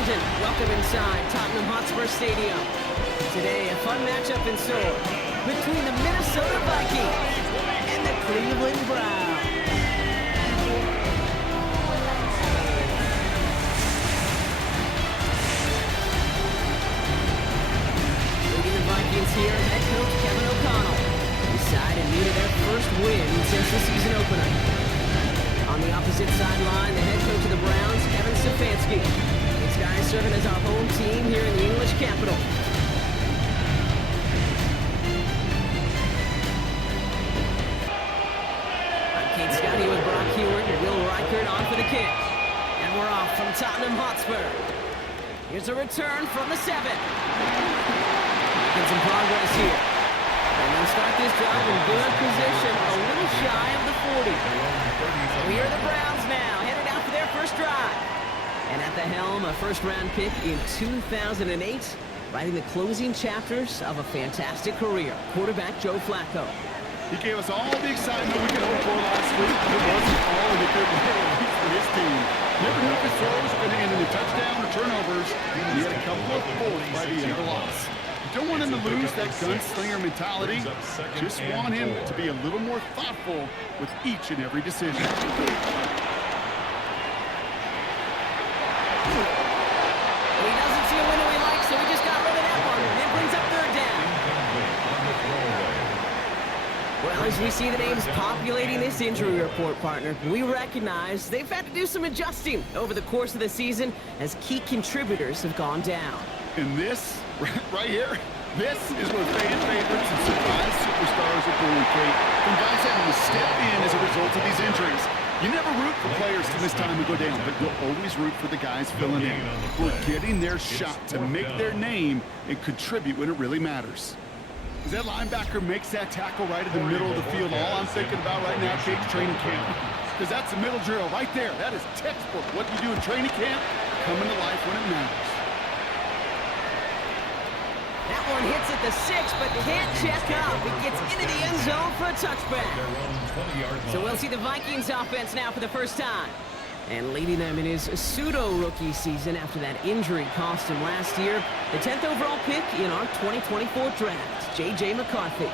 London. Welcome inside Tottenham Hotspur Stadium. Today, a fun matchup in store between the Minnesota Vikings and the Cleveland Browns. Leading the Vikings here, head coach Kevin O'Connell. His side in need of their first win since the season opener. On the opposite sideline, the head coach of the Browns, Kevin Stefanski. These guys serving as our home team here in the English capital. I'm Kate Scotty with Brock Hewitt and Will Reichert on for the kick. And we're off from Tottenham Hotspur. Here's a return from the 7. Making some progress here. And they'll start this drive in good position, a little shy of the 40. So here are the Browns now, headed out for their first drive. And at the helm, a first-round pick in 2008, writing the closing chapters of a fantastic career, quarterback Joe Flacco. He gave us all the excitement we could hope for last week. It wasn't all in a good way, at least for his team. Never knew if his throws were going to end in a touchdown or turnovers. He had a couple of pulls by the end of the loss. Don't want him to lose that gunslinger mentality. Just want him to be a little more thoughtful with each and every decision. He doesn't see a window he likes, so he just got rid of that one. And it brings up third down. Well, as we see the names populating this injury report, partner, we recognize they've had to do some adjusting over the course of the season as key contributors have gone down. And this, right here, this is where fan favorites and surprise superstars are born, Kate. From guys having to step in as a result of these injuries. You never root for players to miss time and go down, but you'll always root for the guys filling in, who are getting their shot to make their name and contribute when it really matters. As that linebacker makes that tackle right in the middle of the field, all I'm thinking about right now, Kate's training camp. Because that's the middle drill right there. That is textbook. What you do in training camp, coming to life when it matters. That one hits at the 6, but can't check up. It gets into the end zone for a touchback. So we'll see the Vikings offense now for the first time. And leading them in his pseudo-rookie season after that injury cost him last year, the 10th overall pick in our 2024 draft, J.J. McCarthy.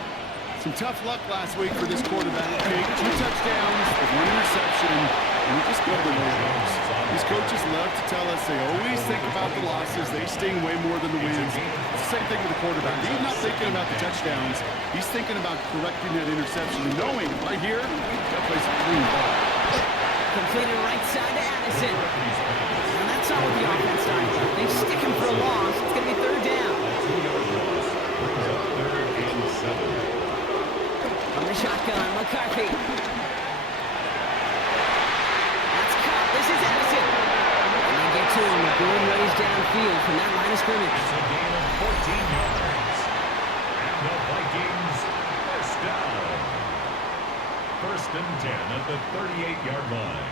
Some tough luck last week for this quarterback. 2 touchdowns, 1 interception, and we just go to the Rams. These coaches love to tell us they always think about the losses. They sting way more than the wins. It's the same thing with the quarterback. He's not thinking about the touchdowns. He's thinking about correcting that interception and knowing right here, that plays a clean ball. Completed right side to Addison. And that's all with the offense side. They stick him for a loss. It's going to be third down. On the shotgun, McCarthy. This is Addison. And they get to him with good ways downfield from that line of scrimmage. It's a gain of 14 yards. And the Vikings first down. First and 10 at the 38-yard line.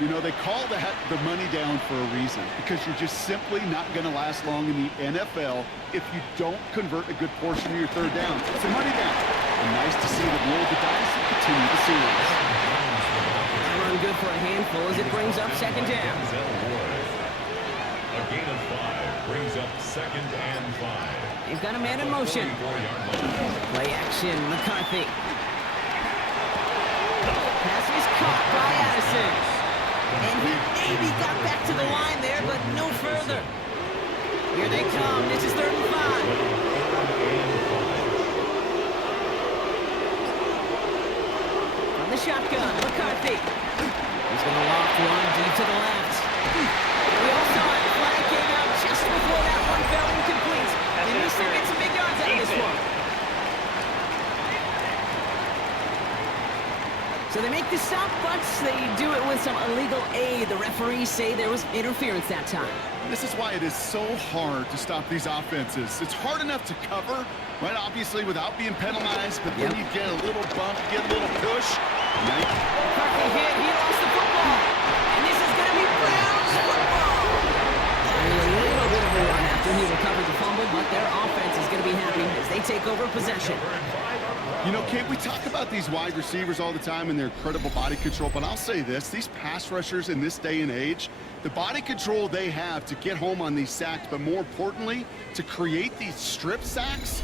You know, they call that the money down for a reason, because you're just simply not going to last long in the NFL if you don't convert a good portion of your third down. It's a money down. And nice to see them roll the dice and continue the series. They run good for a handful as it brings up second down. A gain of 5 brings up second and 5. They've got a man in motion. Play action, McCarthy. Pass is caught by Addison. And he maybe got back to the line there, but no further. Here they come. This is 3rd and 5. On the shotgun, McCarthy. He's going to loft one deep to the left. We all saw it flanking out just before that one fell incomplete. And we still get some big yards out of this one. So they make the stop, but they do it with some illegal aid. The referees say there was interference that time. This is why it is so hard to stop these offenses. It's hard enough to cover, right, obviously, without being penalized, but then you get a little bump, get a little push. McCarthy hit, he lost the football. And this is going to be Browns football. A little bit of everyone after he recovered the fumble, but their offense is going to be happy as they take over possession. You know, Kate, we talk about these wide receivers all the time and their incredible body control, but I'll say this, these pass rushers in this day and age, the body control they have to get home on these sacks, but more importantly, to create these strip sacks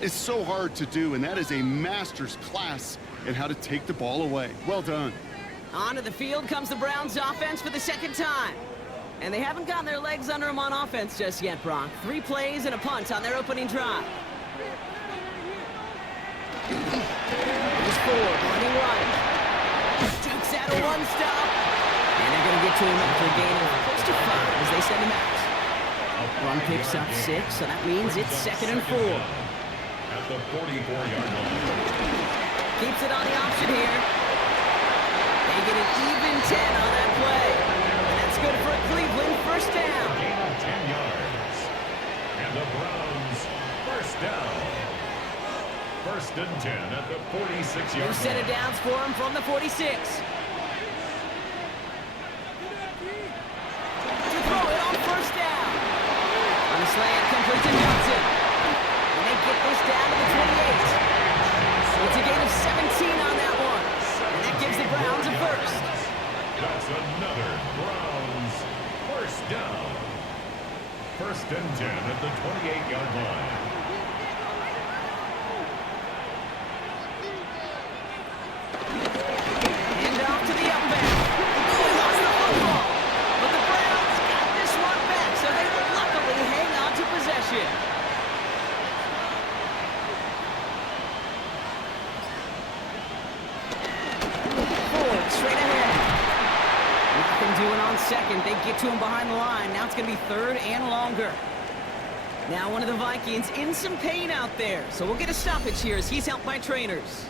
is so hard to do, and that is a master's class in how to take the ball away. Well done. Onto the field comes the Browns offense for the second time. And they haven't gotten their legs under them on offense just yet, Brock. 3 plays and a punt on their opening drive. Here's Ford running right. Dukes out of 1 stop. And they're going to get to him after a gain of close to 5 as they send him out. Run picks up 6, so that means it's 2nd and 4. At the 44-yard line. Keeps it on the option here. They get an even 10 on that play. And that's good for a Cleveland first down. Gain of 10 yards. And the Browns first down. 1st and 10 at the 46-yard line. 2 set of downs for him from the 46. To throw it on first down. On the slant, complete to Johnson. And they get this down to the 28. It's a gain of 17 on that one. And that gives the Browns a first. That's another Browns first down. 1st and 10 at the 28-yard line. Hand off to the up back. Oh, he lost the football. But the Browns got this one back, so they will luckily hang on to possession. Ford straight ahead. Nothing doing on second. They get to him behind the line. Now it's going to be 3rd and longer. Now one of the Vikings in some pain out there. So we'll get a stoppage here as he's helped by trainers.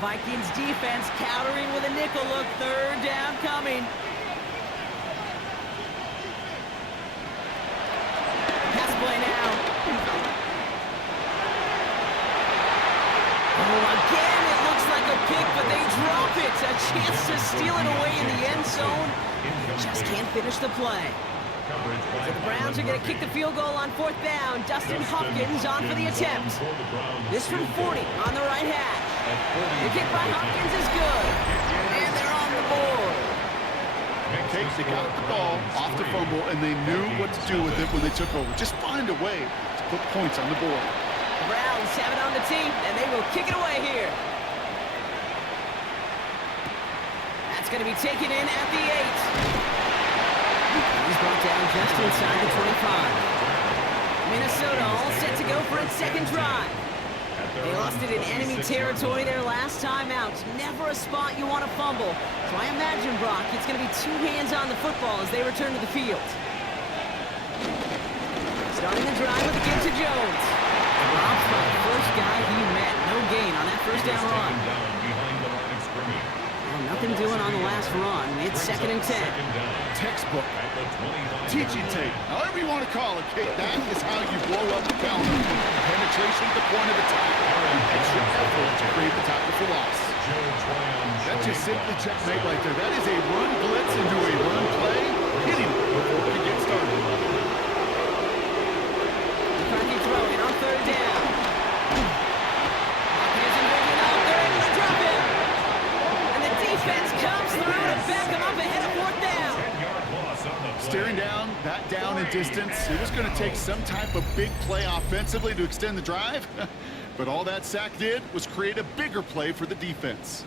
Vikings defense countering with a nickel look. 3rd down coming. Pass play now. Oh, again, it looks like a pick, but they drop it. A chance to steal it away in the end zone. Just can't finish the play. So the Browns are going to kick the field goal on 4th down. Dustin Hopkins on for the attempt. This from 40 on the right hash. The kick by Hopkins is good. And they're on the board. They got the ball off the fumble, and they knew what to do with it when they took over. Just find a way to put points on the board. The Browns have it on the team, and they will kick it away here. That's going to be taken in at the 8. He's brought down just inside the 25. Minnesota all set to go for its 2nd drive. They lost it in enemy territory their last time out. Never a spot you want to fumble. So I imagine, Brock, it's going to be 2 hands on the football as they return to the field. Starting the drive with a give to Jones. Rob's by the first guy he met. No gain on that first down run. Well, nothing doing on the last run. It's 2nd and 10. Textbook. Teaching tape. However you want to call it, Kate, that is how you blow up the counter. Penetration at the point of attack. Extra effort to create the tackle for loss. That's just simply checkmate right there. That is a run blitz into a run play. Hitting it before it gets started. McCarthy throwing on 3rd down. Hopkins and bringing out there and he's dropping. And the defense comes through to back him up ahead of 4th down. Staring down, that down in distance. It was going to take some type of big play offensively to extend the drive. But all that sack did was create a bigger play for the defense.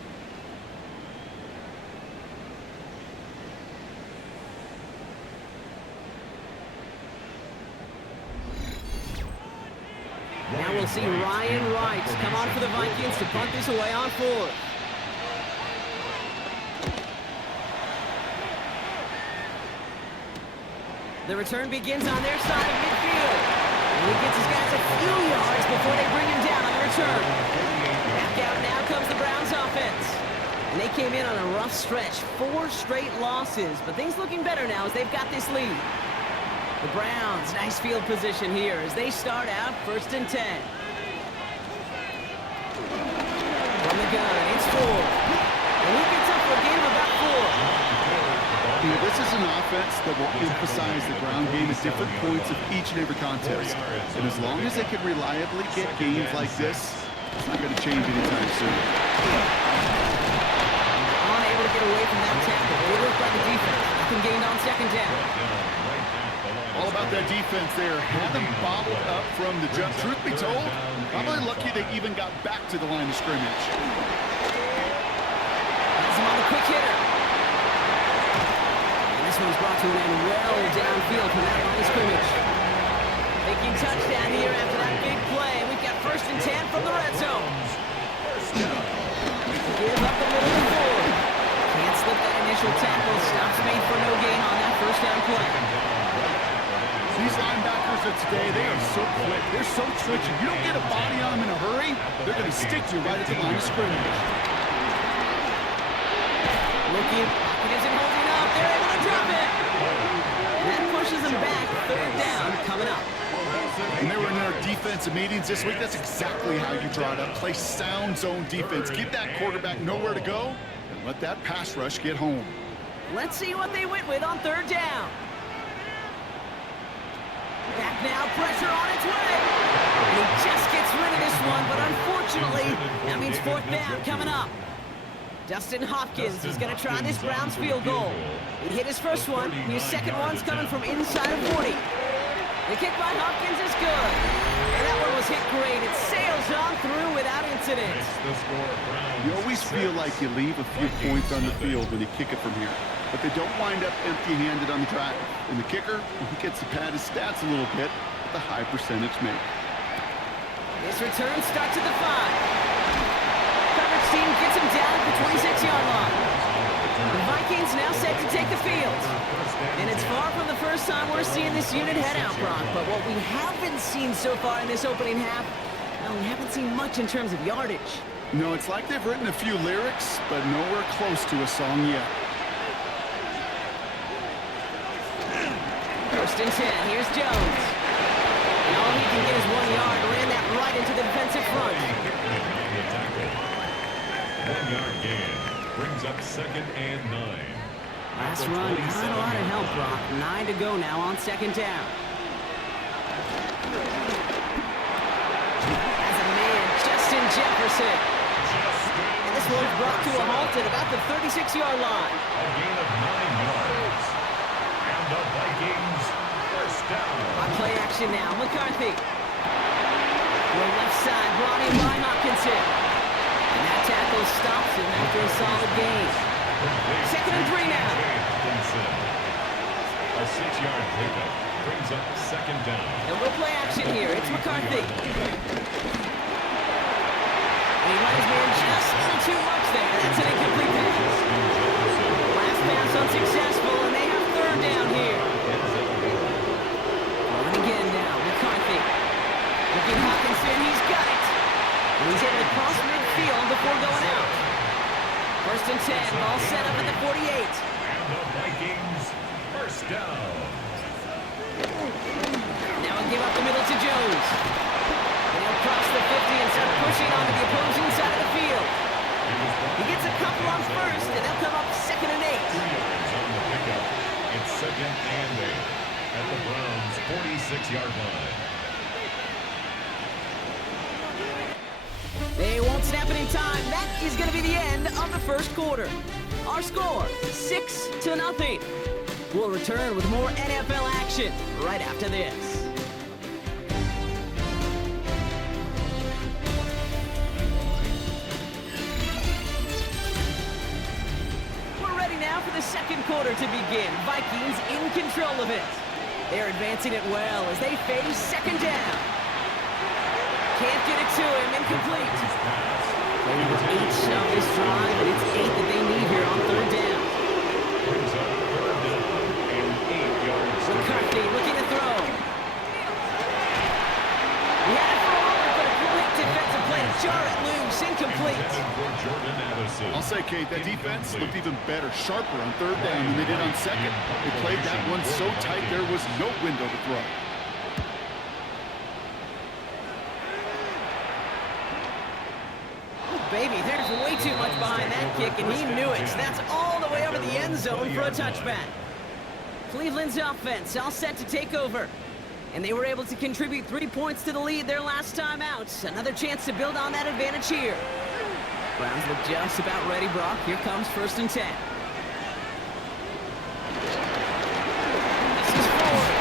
Now we'll see Ryan Wright come on for the Vikings to punt this away on 4th. The return begins on their side of midfield. And he gets his guys a few yards before they bring him down on the return. Back out now comes the Browns offense. And they came in on a rough stretch. 4 straight losses. But things looking better now as they've got this lead. The Browns, nice field position here as they start out 1st and 10. From the gun, it's Ford. And he gets up for a gain of about 4. This is an offense that will emphasize the ground game at different points of each and every contest. And as long as they can reliably get gains like this, it's not going to change anytime soon. Unable to get away from that tackle. They look like the defense. Nothing gained on second down. All about that defense there. Had them bobbled up from the jump. Truth be told, probably lucky they even got back to the line of scrimmage. Has him on the quick hitter. And this one's brought to an end well downfield from that line of scrimmage. Making touchdown here after that big play. We've got 1st and 10 from the red zone. Give up the middle and forward. Can't slip that initial tackle. Stops made for no gain on that 1st down play. These linebackers of today, they are so quick. They're so twitchy. You don't get a body on them in a hurry, they're going to stick to you right at the line of scrimmage. Looking, pocket isn't holding up. They're able to drop it. That pushes them back. 3rd down coming up. When they were in their defensive meetings this week, that's exactly how you draw it up. Play sound zone defense. Keep that quarterback nowhere to go, and let that pass rush get home. Let's see what they went with on 3rd down. Back now, pressure on its way. And he just gets rid of this one, but unfortunately, that means 4th down coming up. Dustin Hopkins is going to try this Browns field goal. He hit his first one. His second one's coming from inside of 40. The kick by Hopkins is good. And that one was hit great. It sails on through without incident. You always feel like you leave a few points on the field when you kick it from here. But they don't wind up empty-handed on the drive. And the kicker, he gets to pad his stats a little bit with a high percentage make. This return starts at the 5. Coverage team gets him down at the 26-yard line. The Vikings now set to take the field. And it's far from the first time we're seeing this unit head out, Brock. But what we haven't seen so far in this opening half, well, we haven't seen much in terms of yardage. No, it's like they've written a few lyrics, but nowhere close to a song yet. 1st and 10, here's Jones. And all he can get is 1 yard, ran that right into the defensive front. 1 yard gain brings up 2nd and 9. Last run, not a lot of help, Brock. 9 to go now on 2nd down. As a man, Justin Jefferson. And this one's brought to a halt at about the 36-yard line. A gain of 9 yards. And the Vikings first down. On play action now, McCarthy. The left side brought in by Hopkinson. And that tackle stops him after a solid gain. 2nd and 3 now. A 6-yard pickup brings up 2nd down. And we'll play action here. It's McCarthy. And he let his man just a little too much there. That's an incomplete pass. Last pass unsuccessful, and they have 3rd down here. And again now, McCarthy. Looking Hopkinson, he's got it. And he's able to cross midfield before going out. 1st and 10, ball set up at the 48. And the Vikings first down. Now he'll give up the middle to Jones. And he'll cross the 50 and start pushing onto the opposing side of the field. He gets a couple on 1st, and they'll come up 2nd and 8. 3 yards on the pickup. It's 2nd and 8 at the Browns' 46-yard line. They won't snap it in time. That is going to be the end of the 1st quarter. Our score, 6-0. We'll return with more NFL action right after this. We're ready now for the 2nd quarter to begin. Vikings in control of it. They're advancing it well as they face 2nd down. Can't get it to him, incomplete. Played with 8 of this drive, and it's 8 that they need here on 3rd down. McCarthy looking to throw. He had it for a moment, but a quick defensive play to jar it loose, incomplete. I'll say, Kate, that defense looked even better, sharper on 3rd down than they did on 2nd. They played that one so tight there was no window to throw. Baby, there's way too much behind that kick, and he knew it. That's all the way over the end zone for a touchback. Cleveland's offense all set to take over. And they were able to contribute 3 points to the lead their last time out. Another chance to build on that advantage here. Browns look just about ready, Brock. Here comes 1st and 10. This is Ford.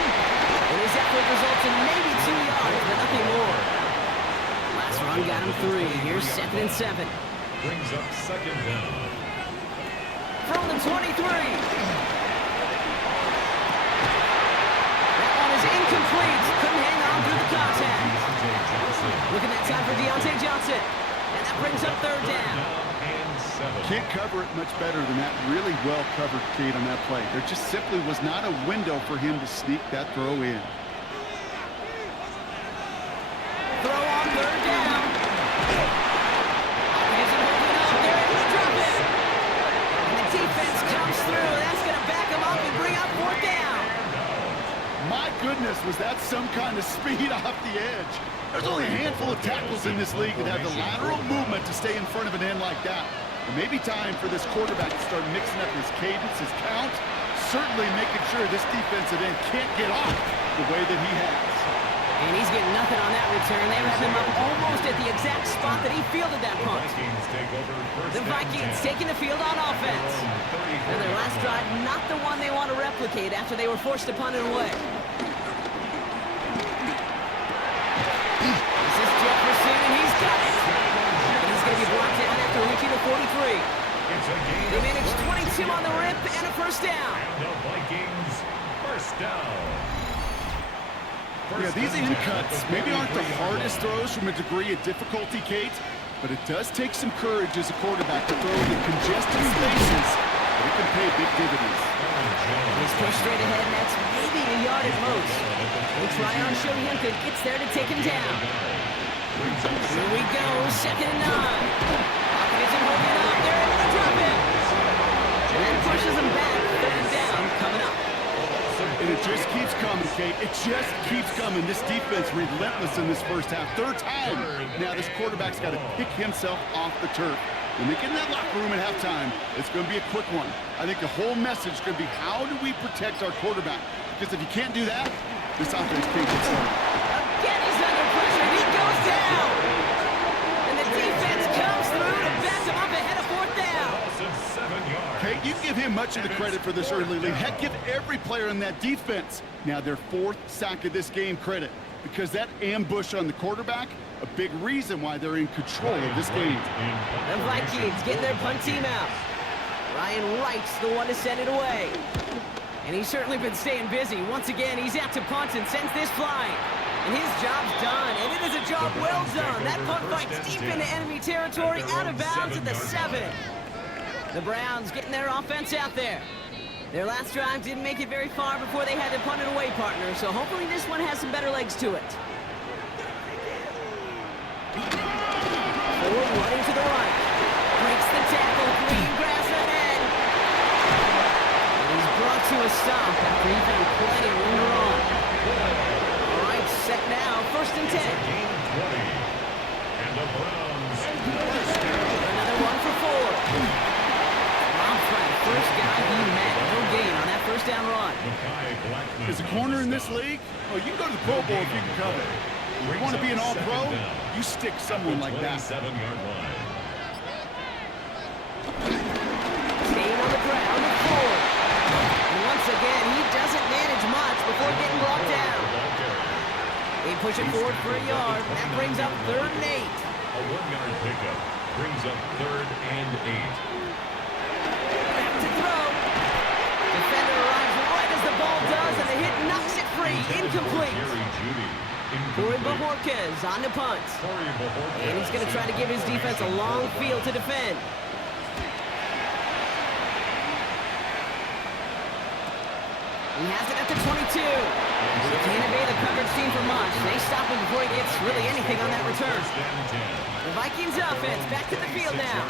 And his effort results in maybe 2 yards, but nothing more. Last run got him 3. Here's 2nd and 7. Brings up 2nd down. From the 23. That one is incomplete. Couldn't hang on through the contact. Looking at time for Deontay Johnson. And that brings up 3rd down. Can't cover it much better than that. Really well covered, Kate, on that play. There just simply was not a window for him to sneak that throw in. Throw on 3rd down. Hopkins isn't holding up. They're able to drop it. And the defense comes through. That's going to back him up and bring up 4th down. My goodness, was that some kind of speed off the edge. There's only a handful of tackles in this league that have the lateral movement to stay in front of an end like that. It may be time for this quarterback to start mixing up his cadence, his count, certainly making sure this defensive end can't get off the way that he has. And he's getting nothing on that return. They wrap him up almost at the exact spot that he fielded that punt. The Vikings taking the field on offense. And their last drive, not the one they want to replicate after they were forced to punt it away. This is Jefferson, and he's got it. And he's going to be brought down after reaching the 43. They managed 22 on the rip and a 1st down. The Vikings, 1st down. Yeah, these in cuts maybe aren't the hardest throws from a degree of difficulty, Kate, but it does take some courage as a quarterback to throw in congested spaces, but it can pay big dividends. He's pushed straight ahead, and that's maybe a yard at most. They try on Shoyinka, gets there to take him down. Here we go, 2nd and 9. Hopkins isn't holding up, they're able to drop it. And then pushes him back, 3rd down coming up. And it just keeps coming, Kate. It just keeps coming. This defense relentless in this first half. 3rd time. Now this quarterback's got to pick himself off the turf. When they get in that locker room at halftime, it's going to be a quick one. I think the whole message is going to be, how do we protect our quarterback? Because if you can't do that, this offense can't get started. Again, he's under pressure. He goes down. And the defense comes through to back him up ahead of 4th down. Kate, you give him much of the credit for this early lead. Heck, give every player in that defense now their 4th sack of this game credit, because that ambush on the quarterback, a big reason why they're in control of this game. The Vikings getting their punt team out. Ryan Wright's the one to send it away. And he's certainly been staying busy. Once again, he's out to punt and sends this flying. And his job's done, and it is a job well done. That punt fights deep into enemy territory, out of bounds at the 7. The Browns getting their offense out there. Their last drive didn't make it very far before they had to punt it away, partner, so hopefully this one has some better legs to it. Ford running to the right. Breaks the tackle, green grass ahead. And he's brought to a stop after he found plenty of room to run. All right, set now, 1st and 10. And the Browns, Another one for Ford. First guy he met. No gain on that 1st down run. As a corner in this league, oh, you can go to the Pro Bowl if you can cover. You want to be an all-pro, you stick someone like that. 7-yard line. Staying on the ground with Ford. And once again, he doesn't manage much before getting brought down. They push it forward for a yard. That brings up 3rd and 8. A 1-yard pickup brings up 3rd and 8. To throw. Defender arrives right as the ball does, and the hit knocks it free. Incomplete. Corey Bajorquez on the punt. And he's going to try to give his defense a long field to defend. He has it at the 22. He can't evade the coverage team for much. They stop him before he gets really anything on that return. The Vikings offense back to the field now.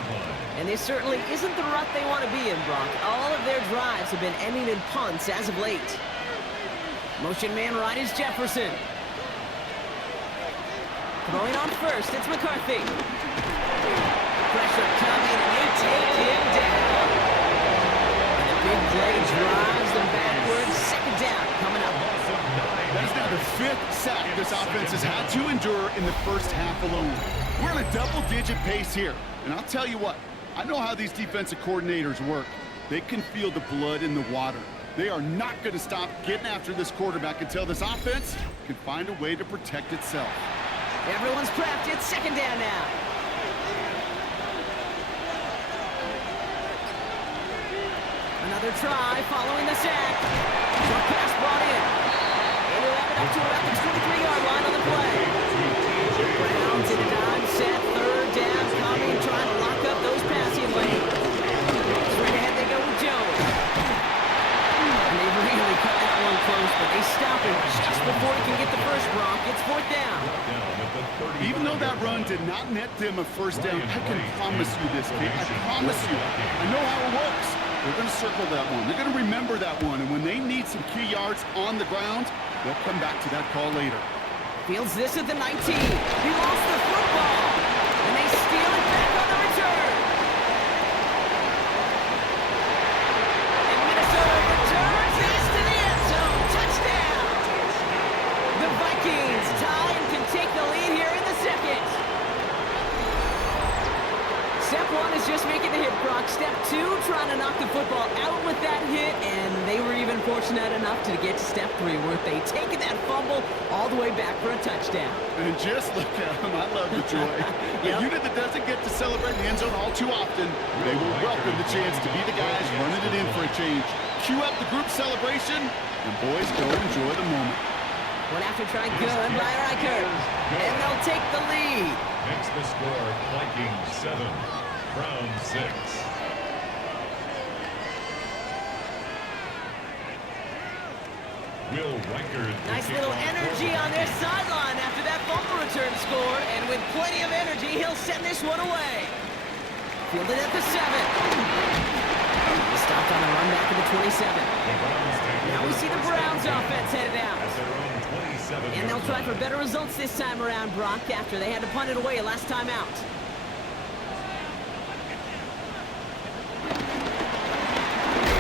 And this certainly isn't the rut they want to be in, Brock. All of their drives have been ending in punts as of late. Motion man right is Jefferson. Throwing on 1st, it's McCarthy. Pressure coming, and they take him down. And the big play drives them backwards. The 5th sack this offense has had to endure in the first half alone. We're on a double-digit pace here. And I'll tell you what, I know how these defensive coordinators work. They can feel the blood in the water. They are not going to stop getting after this quarterback until this offense can find a way to protect itself. Everyone's prepped. It's second down now. Another try following the sack. Short pass brought in. It'll have it up to about the 23-yard line on the play. Browns in a dime set. Third down coming, trying to lock up those passing lanes. Straight ahead they go with Jones. And they really cut that one close, but they stop him just before he can get the first block. It's fourth down. Even though that run did not net them a first down, I can promise you this, Kate. I promise you. I know how it works. They're going to circle that one. They're going to remember that one. And when they need some key yards on the ground, they'll come back to that call later. Fields this at the 19. He lost the football. And they steal it back on the return. And Minnesota returns this to the end zone. Touchdown. The Vikings tie and can take the lead here in the second. Step one is just making the hit, Brock. Step two, trying to knock the football out with that hit, and they were even fortunate enough to get to step three, weren't they? Taking that fumble all the way back for a touchdown. And just look at them. I love the joy. Yep. A unit that doesn't get to celebrate in the end zone all too often, they will welcome the chance to be the guys running it in for a change. Cue up the group celebration, and boys, go enjoy the moment. One after try good by Reichert, and they'll take the lead. Makes the score Vikings 7, Browns 6. Will Reichert. Nice little energy on their sideline after that fumble return score, and with plenty of energy, he'll send this one away. Fielded at the 7. He stopped on the run back at the 27. Now we see the Browns offense headed out. And they'll try for better results this time around, Brock, after they had to punt it away last time out.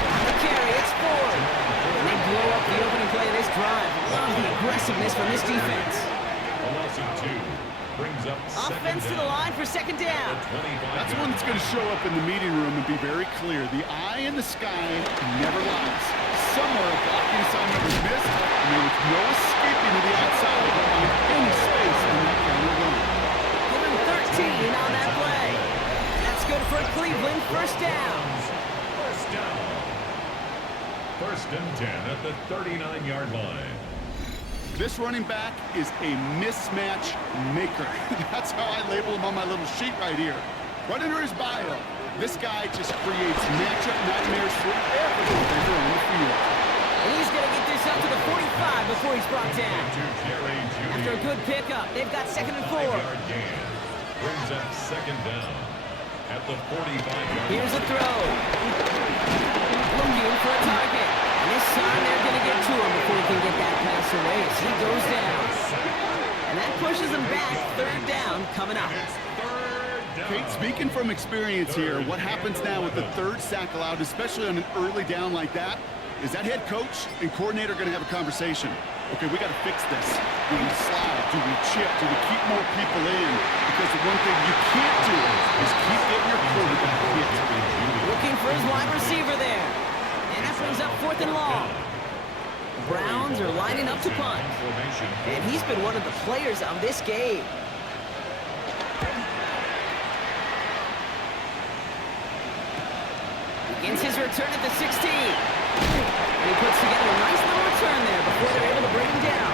On the carry, it's Ford. And they blow up the opening play of this drive. Love the aggressiveness from this defense. A loss of 2 brings up Offense to the line for second down. That's one that's going to show up in the meeting room and be very clear. The eye in the sky never lies. Somewhere a blocking assignment was missed, and there was no escaping to the outside to find any space in that counter run. Give him 13 on that play. That's good for Cleveland. First down. First down. First and 10 at the 39-yard line. This running back is a mismatch maker. That's how I label him on my little sheet right here. Right under his bio, this guy just creates matchup nightmares for every defender on the field. And he's going to get this up to the 45 before he's brought down. After a good pickup, they've got second and 4. Brings up second down at the 45-yard. Here's a throw. Looking for a target. And this time they're going to get to him before he can get that pass away as he goes down. And that pushes him back. Third down coming up. Kate, speaking from experience here, what happens now with the third sack allowed, especially on an early down like that, is that head coach and coordinator going to have a conversation. Okay, we got to fix this. Do we slide? Do we chip? Do we keep more people in? Because the one thing you can't do is keep getting your quarterback hit. Looking for his wide receiver there. And that brings up fourth and long. The Browns are lining up to punt. And he's been one of the players of this game. Begins his return at the 16. And he puts together a nice little return there before they're able to bring him down.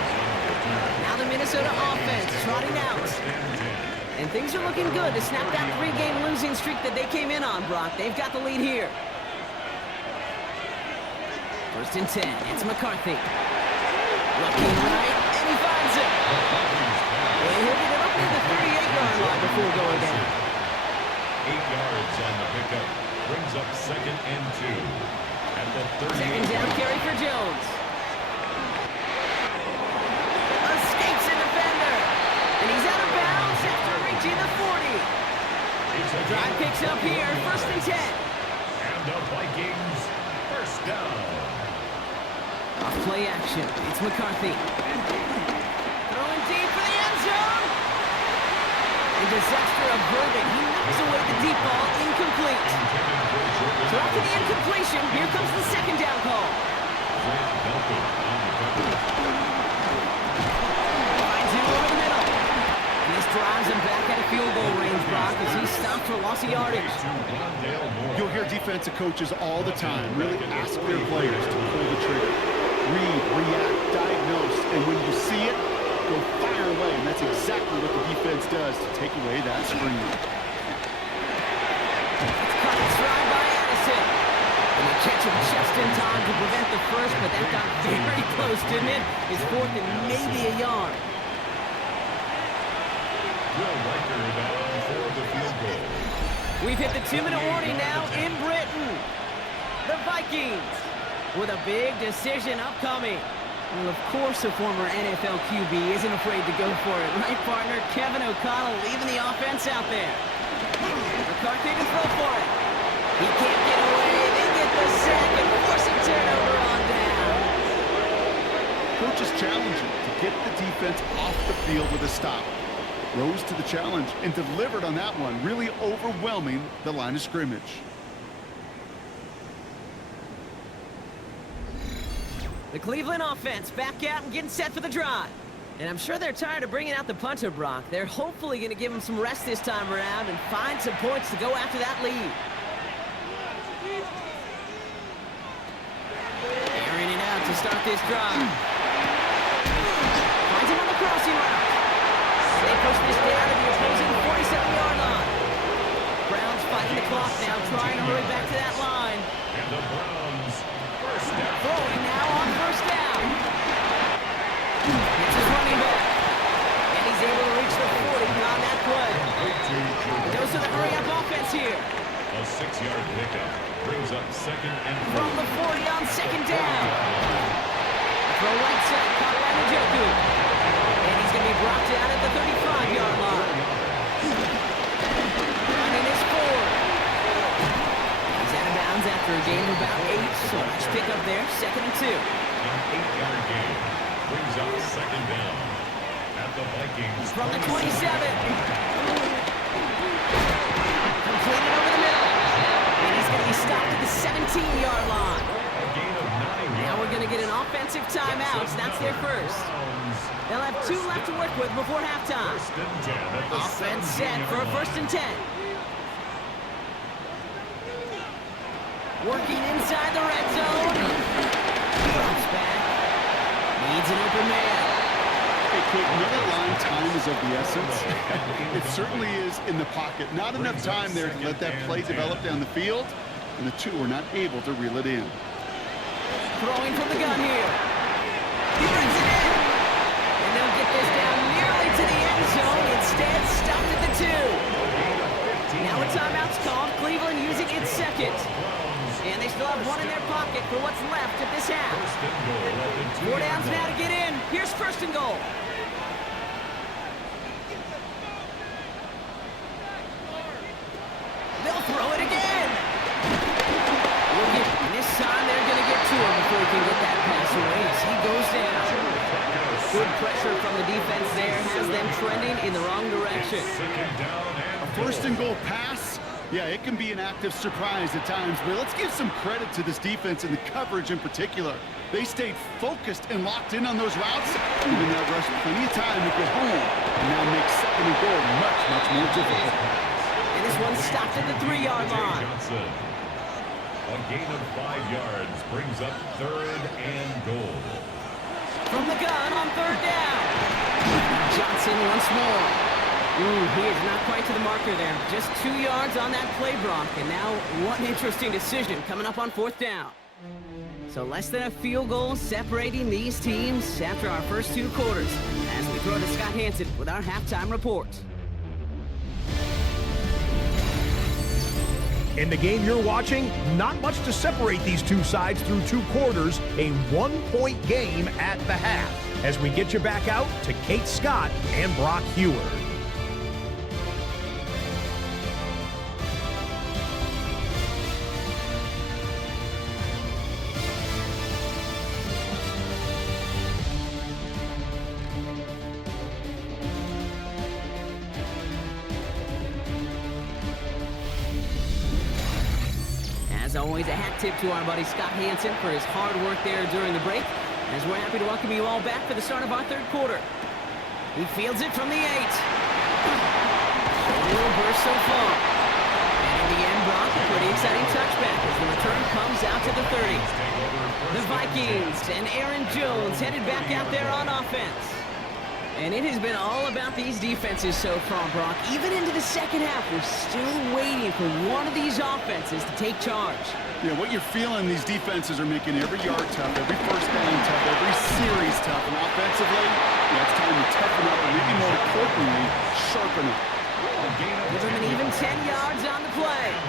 Now the Minnesota offense trotting out. And things are looking good to snap that 3-game losing streak that they came in on, Brock. They've got the lead here. First and 10. It's McCarthy. Looking right, and he finds it. And he'll get it up near the 38-yard line before going down. 8 yards on the pickup. Brings up second and 2 at the 38. Second down carry for Jones. Escapes a defender. And he's out of bounds after reaching the 40. Drive picks up here, first and 10. And the Vikings first down. off play action. It's McCarthy. Throwing deep for the end zone. A disaster averted. He knocks away the deep ball. Incomplete. So after the incompletion, here comes the second down call. Finds him over the middle. And this drives him back at a field goal range, Brock, as he stopped for loss of yardage. You'll hear defensive coaches all the time really ask their players to pull the trigger. Read, react, diagnose, and when you see it, go fire away. And that's exactly what the defense does to take away that screen. It's caught and stride by Addison. And they catch him just in time to prevent the first, but that got very close, didn't it? It's fourth and maybe a yard. We've hit the 2-minute warning now in Britain. The Vikings with a big decision upcoming. Well, of course a former NFL QB isn't afraid to go for it. Right, partner? Kevin O'Connell leaving the offense out there. McCarthy to throw for it. He can't get away. They get the sack and force a turnover on down. Coaches challenge you to get the defense off the field with a stop. Rose to the challenge and delivered on that one, really overwhelming the line of scrimmage. The Cleveland offense back out and getting set for the drive. And I'm sure they're tired of bringing out the punter, Brock. They're hopefully going to give him some rest this time around and find some points to go after that lead. Airing it out to start this drive. Finds him on the crossing route. They push this down to the opposing 47-yard line. Browns fighting the clock now, trying to hurry back to that line. And the Browns first down. Throwing now on first down. It's his running back. And he's able to reach the 40 on that play. He goes to the hurry-up offense here. A 6-yard pickup brings up second and From the 40 on second down. Throw right side, caught by Njoku. And he's going to be brought down at the 35-yard line. Running is Ford. He's out of bounds after a gain of about 8, so nice pick up there, second and 2. An 8-yard gain brings up second down at the Vikings. From the 27. Completed over the middle. And he's going to be stopped at the 17-yard line. A gain of 9 Now we're going to get an offensive timeout. That's their first. They'll have 2 left to work with before halftime. First and 10 at the Offense set for a 1st and 10. Working inside the red zone. Drops back. Needs an open man. Hey, Kate, another line time is of the essence. It certainly is in the pocket. Not enough time there to let that play develop down the field, and the two were not able to reel it in. Throwing from the gun here. He brings it in. And they'll get this down nearly to the end zone. Instead, stopped at the 2. Now a timeout's called. Cleveland using its second. And they still have 1 in their pocket for what's left of this half. 4 downs now to get in. Here's 1st and goal. They'll throw it again. And this time they're going to get to him before he can get that pass away as he goes down. Good pressure from the defense there has them trending in the wrong direction. A 1st and goal pass, yeah, it can be an act of surprise at times, but let's give some credit to this defense and the coverage in particular. They stayed focused and locked in on those routes, giving that rush plenty of time to get home, and now makes 2nd and goal much, much more difficult. And this one stopped at the 3-yard line. A gain of 5 yards brings up 3rd and goal. From the gun on 3rd down. Johnson once more. He is not quite to the marker there. Just 2 yards on that play, Brock. And now one interesting decision coming up on 4th down. So less than a field goal separating these teams after our first 2 quarters. As we throw to Scott Hansen with our halftime report. In the game you're watching, not much to separate these two sides through 2 quarters, a 1-point game at the half. As we get you back out to Kate Scott and Brock Heward. As always, a hat tip to our buddy Scott Hansen for his hard work there during the break, as we're happy to welcome you all back for the start of our third quarter. He fields it from the 8. A little burst so far. And in the end, Brock, a pretty exciting touchback as the return comes out to the 30. The Vikings and Aaron Jones headed back out there on offense. And it has been all about these defenses so far, Brock. Even into the second half, we're still waiting for one of these offenses to take charge. Yeah, what you're feeling, these defenses are making every yard tough, every first down tough, every series tough. And offensively, yeah, it's time to toughen up and maybe more importantly, sharpen up. Give him an even 10 yards on the play.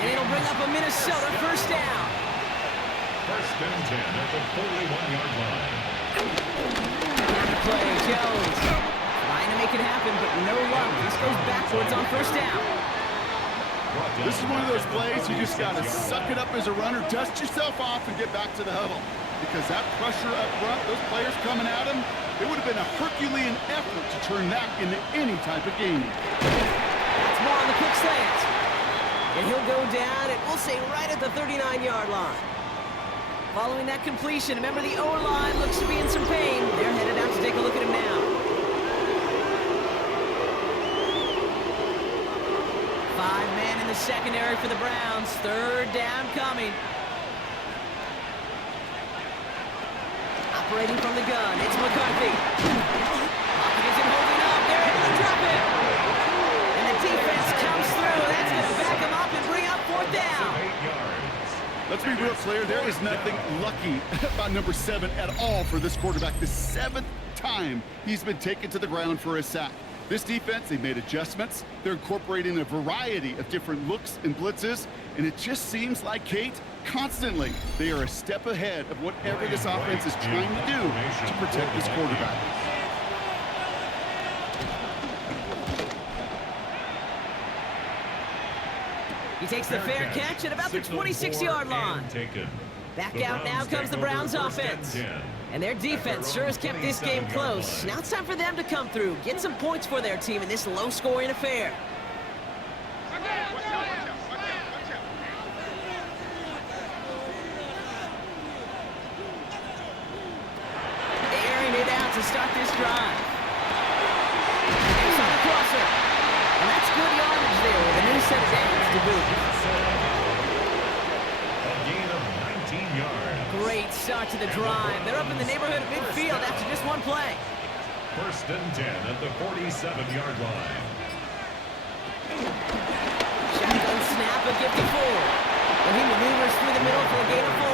And it'll bring up a Minnesota first down. First and 10 at the 41-yard line. Play, Jones trying to make it happen, but no luck. This goes backwards on first down. This is one of those plays you just got to suck it up as a runner, dust yourself off, and get back to the huddle. Because that pressure up front, those players coming at him, it would have been a Herculean effort to turn that into any type of game. That's more on the quick slant. And he'll go down, and we'll say right at the 39-yard line. Following that completion, remember the O-line looks to be in some pain. They're headed out to take a look at him now. 5-man in the secondary for the Browns. Third down coming. Operating from the gun, it's McCarthy. Pocket isn't holding up. They're able to drop it. And the defense comes through. That's going to back him up and bring up fourth down. 8 yards. Let's be real clear, there is nothing lucky about number 7 at all for this quarterback. The 7th time he's been taken to the ground for a sack. This defense, they've made adjustments. They're incorporating a variety of different looks and blitzes, and it just seems like, Kate, constantly they are a step ahead of whatever this offense is trying to do to protect this quarterback. He takes the fair catch at about the 26-yard line. Back out now comes the Browns offense. And their defense sure has kept this game close. Now it's time for them to come through, get some points for their team in this low-scoring affair. Airing it out to start this drive. It's on the crosser. And that's good yardage there with a new set of downs to boot. A gain of 19 yards. Great start to the drive. They're up in the neighborhood of midfield after just one play. First and 10 at the 47-yard line. Shotgun snap, a gift to 4. And he maneuvers through the middle for a gain of 4.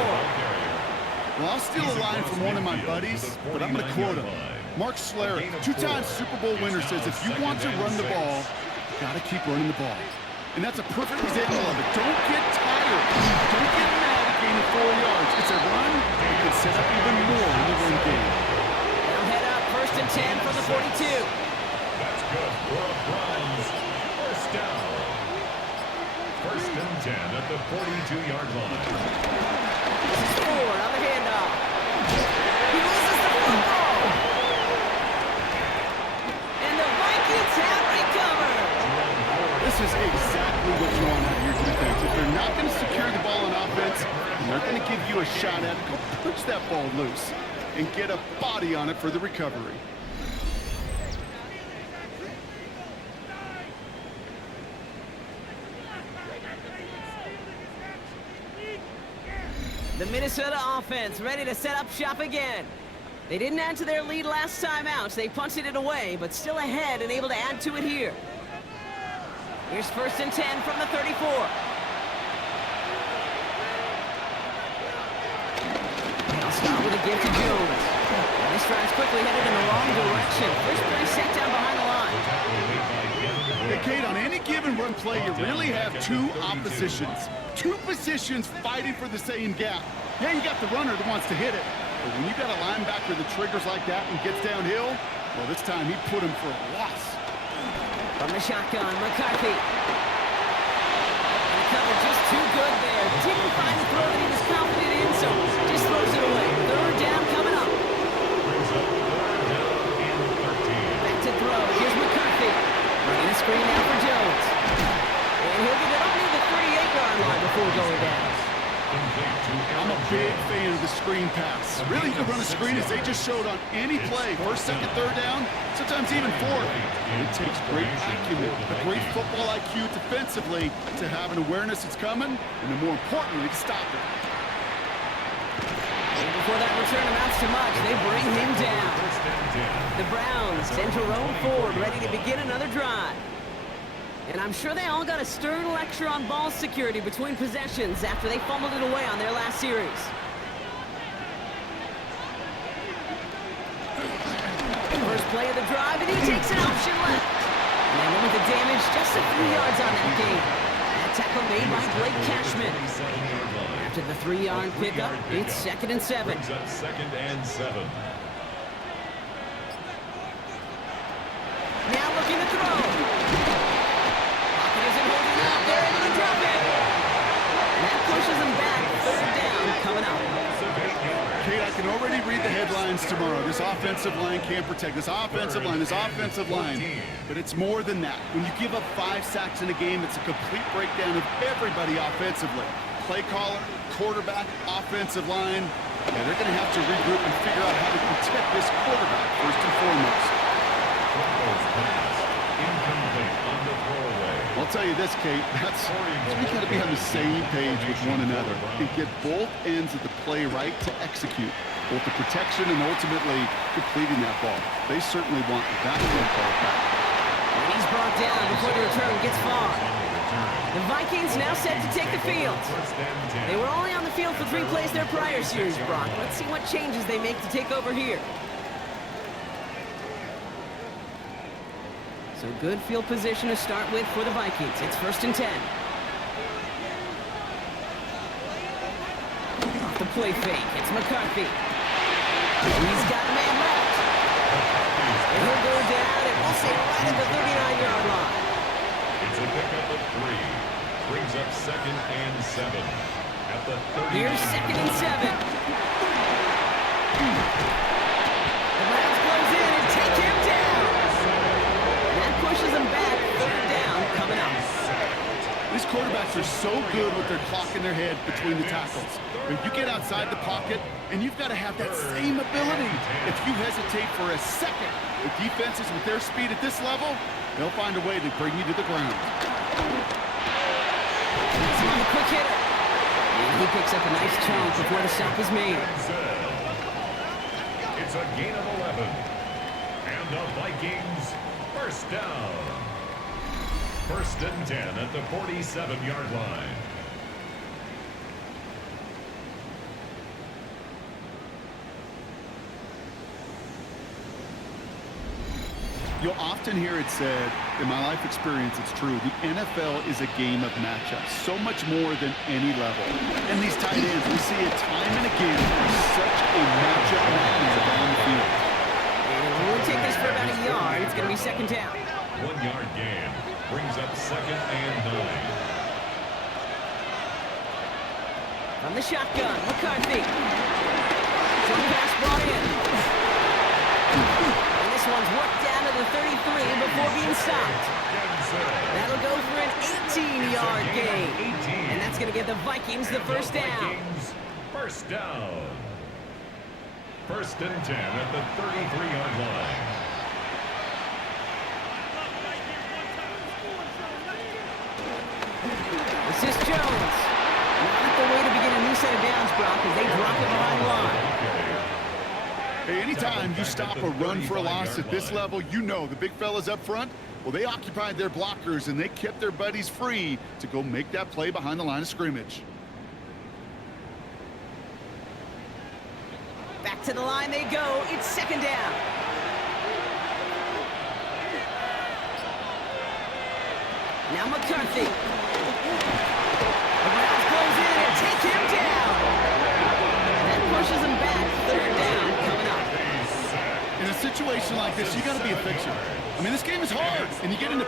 Well, I'll steal a line from one of my buddies, but I'm going to quote him. Mark Schlereth, 2-time Super Bowl winner, says if you want to run the ball, you got to keep running the ball. And that's a perfect example of it. Don't get tired. Don't get mad at gaining 4 yards. It's a run that can set up even more in the run game. They'll head up first and 10 from the 42. That's good for a Browns first down. First and 10 at the 42-yard line. This is Ford on the handoff. He loses the football. And the Vikings have recovered. This is exactly what you want out of your defense. If they're not going to secure the ball on offense, they're going to give you a shot at it. Go push that ball loose and get a body on it for the recovery. The Minnesota offense ready to set up shop again. They didn't add to their lead last time out, so they punted it away, but still ahead and able to add to it here. Here's first and 10 from the 34. They'll start with a gift to Jones. And this drive's quickly headed in the wrong direction. First play set down behind the line. Hey, Kate, on any given run play, you really have two oppositions. Two positions fighting for the same gap. Yeah, you got the runner that wants to hit it. But when you got a linebacker that triggers like that and gets downhill, well, this time he put him for a loss. From the shotgun, McCarthy. And the cover just too good there. Didn't find the throw that he was confident in, so just throws it away. Third down coming up. Back to throw. Here's McCarthy. Running a screen now for Jones. And he'll get it up near the 38-yard line before going down. I'm a big fan of the screen pass. Really, you can run a screen as they just showed on any play. First, second, third down, sometimes even fourth. It takes great acumen, a great football IQ defensively to have an awareness it's coming, and then more importantly, to stop it. And before that return amounts to much, they bring him down. The Browns tend to roll forward, ready to begin another drive. And I'm sure they all got a stern lecture on ball security between possessions after they fumbled it away on their last series. First play of the drive, and he takes an option left. And with the damage, just a few yards on that game. That tackle made by Blake Cashman. After the 3-yard pickup, it's 2nd and 7. Brings up 2nd and 7. Now looking to throw. Pocket isn't holding up. They're able to drop it. And that pushes them back. 3rd down coming up. Kate, I can already read the headlines tomorrow. This offensive line can't protect. This offensive line. But it's more than that. When you give up 5 sacks in a game, it's a complete breakdown of everybody offensively. Play caller, quarterback, offensive line. Yeah, they're going to have to regroup and figure out how to protect this quarterback first and foremost. I'll tell you this, Kate, we got to be on the same page with one another and get both ends of the play right to execute, both the protection and ultimately completing that ball. They certainly want that one ball back. And he's brought down before the return gets far. The Vikings now set to take the field. They were only on the field for 3 plays their prior series, Brock. Let's see what changes they make to take over here. So good field position to start with for the Vikings. It's 1st and 10. Off the play fake, it's McCarthy. He's got a man left. And he'll go down and we'll say right at the 39-yard line. It's a pickup of 3. Brings up 2nd and 7. At the 39. Here's 2nd and 7. The Browns close in and take him down. Pushes them back. 3rd down coming up. These quarterbacks are so good with their clock in their head between the tackles. When you get outside the pocket, and you've got to have that same ability. If you hesitate for a second, the defenses with their speed at this level, they'll find a way to bring you to the ground. He's on the quick hitter. And he picks up a nice chunk before the stop is made. It's a gain of 11. And the Vikings, 1st down. 1st and 10 at the 47-yard line. You'll often hear it said, in my life experience, it's true, the NFL is a game of matchups, so much more than any level. And these tight ends, we see it time and again, such a matchup nightmare down the field. And we'll take this for about a yard. It's going to be 2nd down. 1-yard gain. Brings up 2nd and 9. From the shotgun, McCarthy. Short pass brought in. And this one's worked down to the 33 before being stopped. That'll go for an 18-yard gain. And that's going to give the Vikings the 1st down. 1st down. 1st and 10 at the 33-yard line. This is Jones. Not the way to begin a new set of downs, Brock, as they drop it behind the line. Hey, anytime you stop a run for a loss at this level, you know the big fellas up front, well, they occupied their blockers and they kept their buddies free to go make that play behind the line of scrimmage. Back to the line they go. It's 2nd down. Now McCarthy. The Browns close in and take him down. That pushes him back. 3rd down coming up. In a situation like this, you got to be a fixer. I mean, this game is hard, and you get into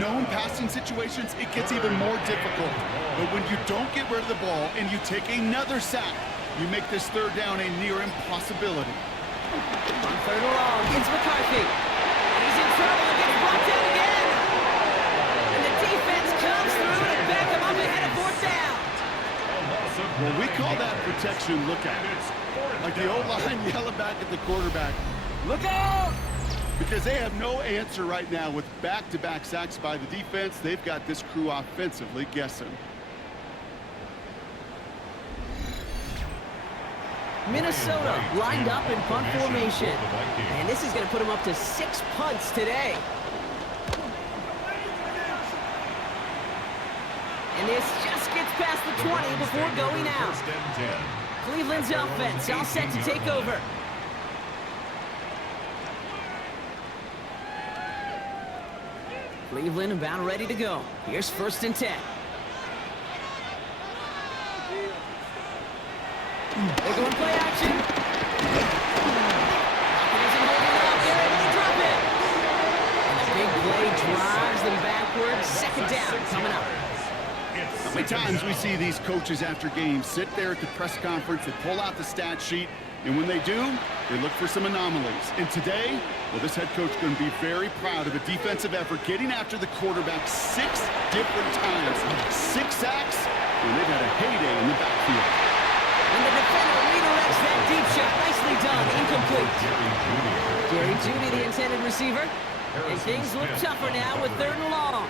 known passing situations, it gets even more difficult. But when you don't get rid of the ball and you take another sack, you make this 3rd down a near impossibility. On 3rd and long, it's McCarthy. He's in trouble and gets brought down again. And the defense comes through and back him up ahead of 4th down. Well, we call that protect formation look at? Like the O-line yelling back at the quarterback, look out! Because they have no answer right now with back-to-back sacks by the defense. They've got this crew offensively guessing. Minnesota lined up in punt formation. And this is going to put them up to 6 punts today. And this just gets past the 20 before going out. Cleveland's offense all set to take over. Cleveland about ready to go. Here's 1st and 10. They're going play action. Isn't holding up. They're able to drop it. And the big play drives them backwards. 2nd down coming up. How many times we see these coaches after games sit there at the press conference, they pull out the stat sheet, and when they do, they look for some anomalies. And today, well, this head coach is going to be very proud of a defensive effort getting after the quarterback 6 different times. 6 sacks, and they've had a heyday in the backfield. And the defender redirects that deep shot. Nicely done. Incomplete. Jerry Jeudy, the intended receiver. And things look tougher now with 3rd and long.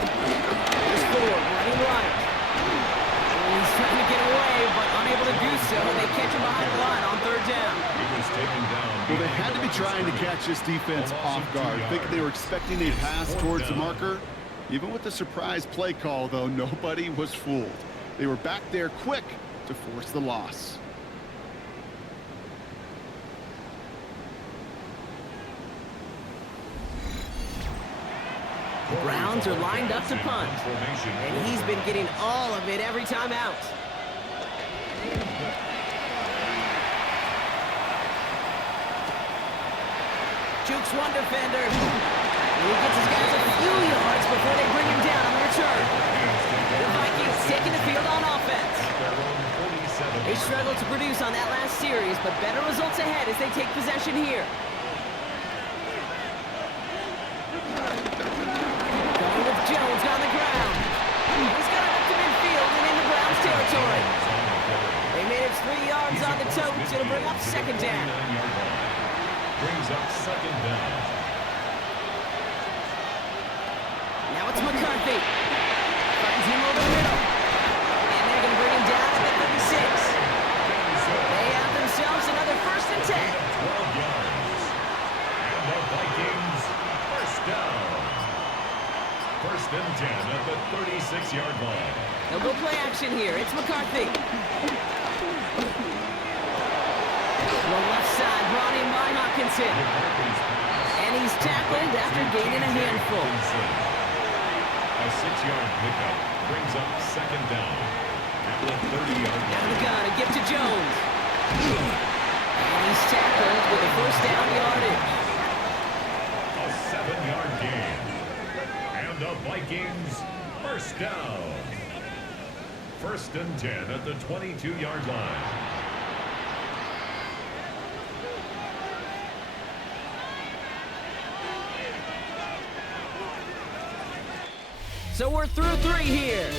Here's Ford running right. He's trying to get away, but unable to do so. They catch him behind the line on 3rd down. Well, they had to be trying to catch this defense off guard, thinking they were expecting a pass towards the marker. Even with the surprise play call, though, nobody was fooled. They were back there quick to force the loss. The Browns are lined up to punt, and he's been getting all of it every time out. Jukes one defender. He gets his guys a few yards before they bring him down on the return. The Vikings taking the field on offense. They struggled to produce on that last series, but better results ahead as they take possession here. Going with Jones on the ground. He's got it up to midfield and into Browns territory. They made it 3 yards on the totes. It'll bring up 2nd down. Brings up 2nd down. Now it's McCarthy. Finds him over the middle. And they're going to bring him down at the 36. They have themselves another 1st and 10. 12 yards. And the Vikings, 1st down. 1st and 10 at the 36-yard line. They'll go play action here. It's McCarthy. The left side brought in by Hawkinson. And he's tackled after gaining a handful. A 6-yard pickup brings up 2nd down at the 30-yard line. Down the gun, a gift to Jones. And he's tackled with a 1st down yardage. A 7-yard gain. And the Vikings, 1st down. 1st and 10 at the 22-yard line. So we're through 3 here.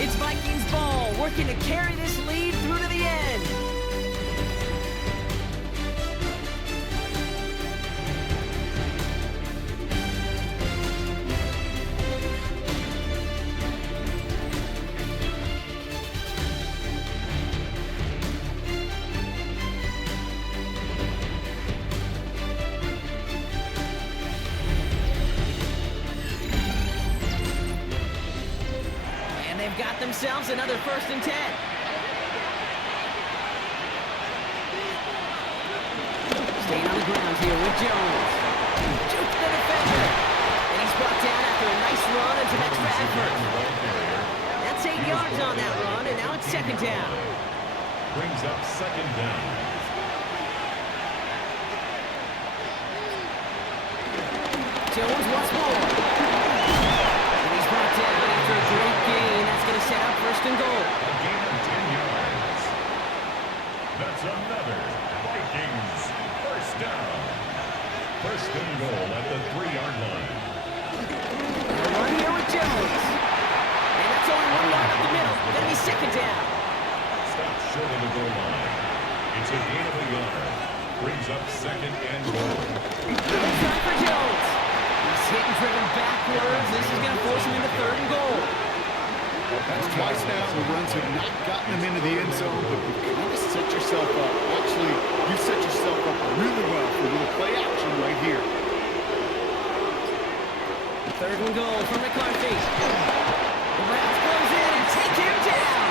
It's Vikings ball, working to carry this lead through to the end. Got themselves another 1st and 10. Staying on the ground here with Jones. Juke the defender. And he's brought down after a nice run and some extra effort. That's 8 yards on that run, and now it's 2nd down. Brings up 2nd down. Jones once more. And he's brought down after a great gain. That's going to set up 1st and goal. A gain of 10 yards. That's another Vikings 1st down. 1st and goal at the 3-yard line. A run here with Jones. And that's It's only 1 yard up the middle. Gonna be second down. Stop short of the goal line. It's a gain of a yard. Brings up second and goal. Time for Jones. He's hit and driven backwards. This is going to force him into 3rd and goal. That's twice now the runs have not gotten them into the end zone, but you kind of set yourself up. Actually, you set yourself up really well for a little play action right here. 3rd and goal for McCarthy. The Browns close in and take him down.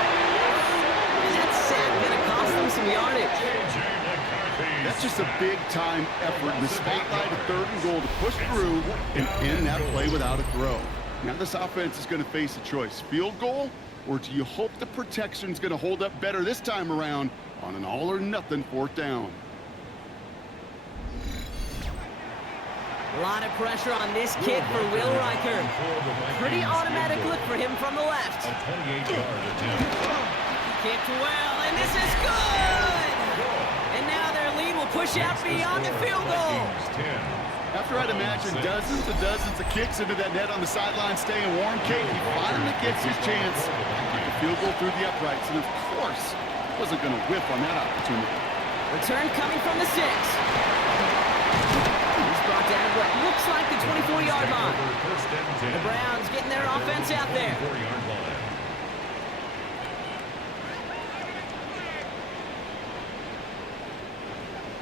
And that sack going to cost them some yardage. That's just a big-time effort in the spotlight of 3rd and goal to push through and end that play without a throw. Now this offense is going to face a choice. Field goal, or do you hope the protection's going to hold up better this time around on an all-or-nothing 4th down? A lot of pressure on this kid for Will Riker. Pretty automatic look for him from the left. A 28-yard attempt. Kicked well, and this is good! And now their lead will push out beyond the field goal. After I'd imagine dozens of kicks into that net on the sideline staying warm, Kate, he finally gets his chance to kick a field goal through the uprights, and of course, wasn't going to whiff on that opportunity. Return coming from the 6. He's brought down to what looks like the 24-yard line. The Browns getting their offense out there.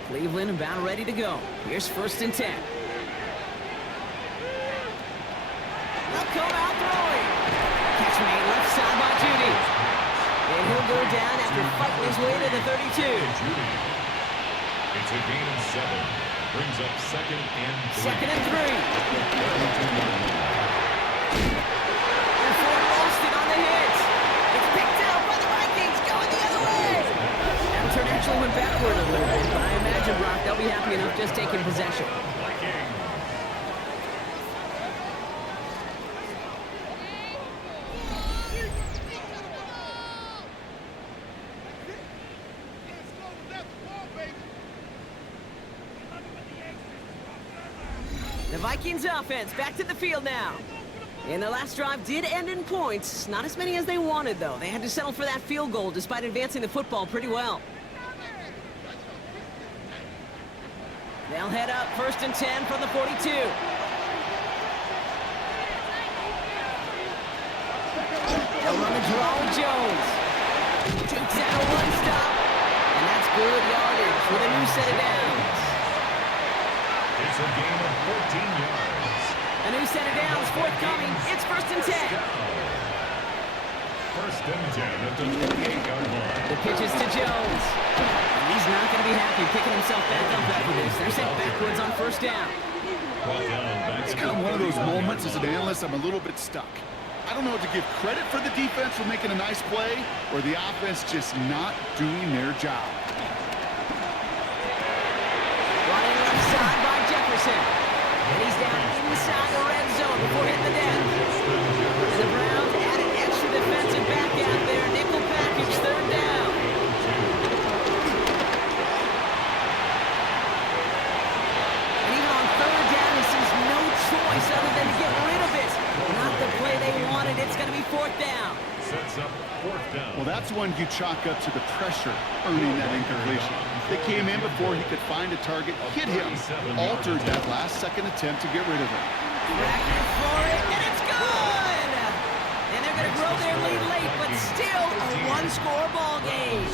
Cleveland about ready to go. Here's 1st and 10. They'll come out throwing. Catch made left side by Judy. And he'll go down after fighting his way to the 32. It's a gain of 7. Brings up second and 3. Second and 3. And Ford lost it on the hit. It's picked out by the Vikings going the other way. That turn actually went backward a little bit, but I imagine, Brock, they'll be happy enough just taking possession. The Vikings offense back to the field now. And their last drive did end in points. Not as many as they wanted, though. They had to settle for that field goal despite advancing the football pretty well. They'll head up 1st and 10 from the 42. They'll run the draw with Jones. Jukes out a 1-stop. And that's good yardage with a new set of downs. It's a gain of 14 yards. A new set of downs forthcoming. It's 1st and 10. 1st and 10 at the 28-yard line. The pitch is to Jones. And he's not going to be happy picking himself back up after this. They're sent backwards on 1st down. It's kind of one of those moments as an analyst I'm a little bit stuck. I don't know if to give credit for the defense for making a nice play or the offense just not doing their job. Running left side by Jefferson. And he's down inside the red zone before hitting the net. And the Browns add an extra defensive back out there. Nickel package, 3rd down. And even on 3rd down, he sees no choice other than to get rid of it. Not the play they wanted. It's going to be 4th down. Sets up 4th down. Well, that's one you chalk up to the pressure earning that incompletion. They came in before he could find a target, hit him, altered that last-second attempt to get rid of him. Back for it, and it's good! And they're going to grow their lead late, but still a 1-score ball game.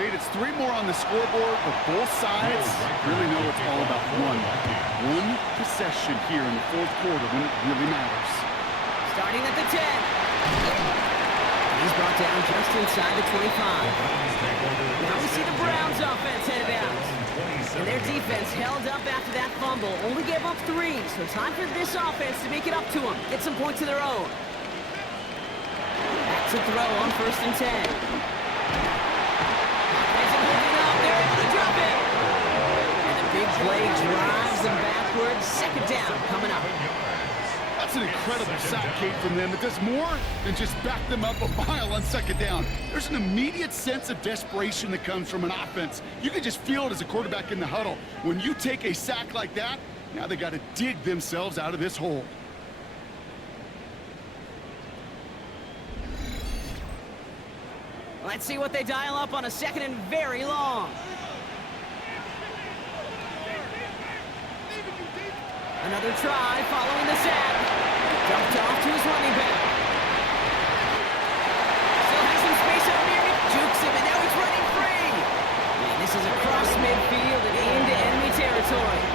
Kate, it's 3 more on the scoreboard, but both sides really know it's all about one possession here in the 4th quarter when it really matters. Starting at the 10. He's brought down just inside the 25. Now we see the Browns offense headed out. And their defense held up after that fumble. Only gave up 3, so time for this offense to make it up to them. Get some points of their own. Back to throw on 1st and 10. Isn't looking up. They're able to drop it. And the big play drives them backwards. 2nd down coming up. That's an incredible sack, Kate, from them. It does more than just back them up a mile on 2nd down. There's an immediate sense of desperation that comes from an offense. You can just feel it as a quarterback in the huddle. When you take a sack like that, now they got to dig themselves out of this hole. Let's see what they dial up on a second and very long. Another try following the sack. Dumped off to his running back. Still has some space out here. Jukes him, and now he's running free. And this is across midfield and into enemy territory.